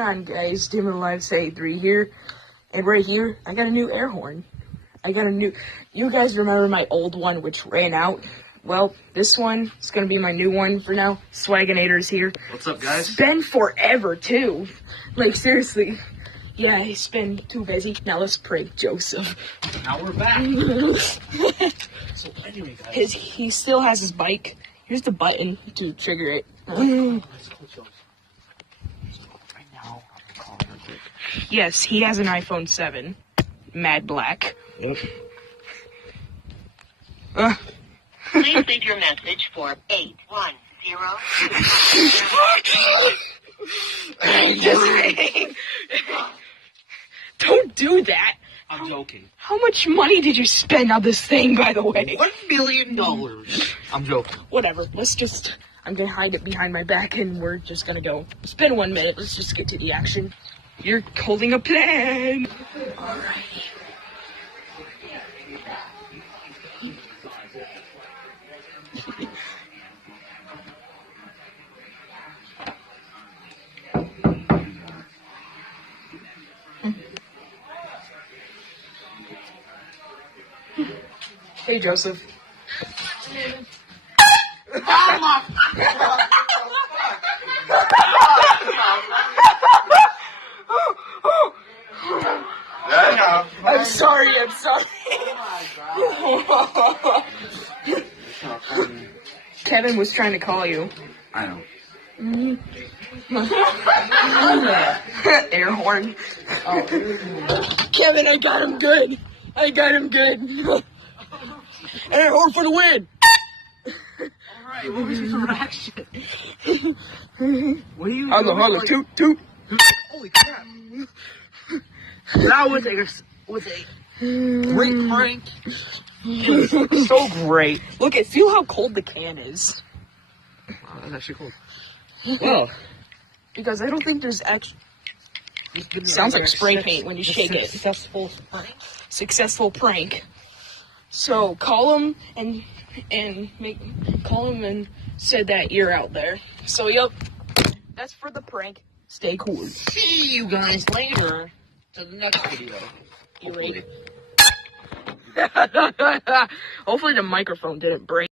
on, guys? Demon Alive Say 3 here. And right here, I got a new air horn. You guys remember my old one, which ran out? Well, this one is going to be my new one for now. Swaginator's here. What's up, guys? It's been forever, too. Like, seriously. Yeah, he's been too busy. Now let's prank Joseph. Now we're back. So anyway, guys. He still has his bike. Here's the button to trigger it. Yes, he has an iPhone 7. Mad black. Yep. Please leave your message for 810. Don't do that. I'm joking. How much money did you spend on this thing, by the way? $1 million. I'm joking. Whatever. I'm gonna hide it behind my back and we're just gonna go. It's been 1 minute. Let's just get to the action. You're holding a plan. Alrighty. Hey, Joseph. I'm sorry. Kevin was trying to call you. I know. Air horn. Oh. Kevin, I got him good. Air horn for the win. Alright, what was his reaction? What are you Holla, toot, toot. Holy crap. That was a great prank. So great. Look, feel how cold the can is. Wow, that's actually cool. Well, because I don't think there's actually... Sounds like spray paint when you shake it. Successful prank. So call him and said that you're out there. So yep, that's for the prank. Stay cool. see you guys later to the next video. You ready? Hopefully the microphone didn't break.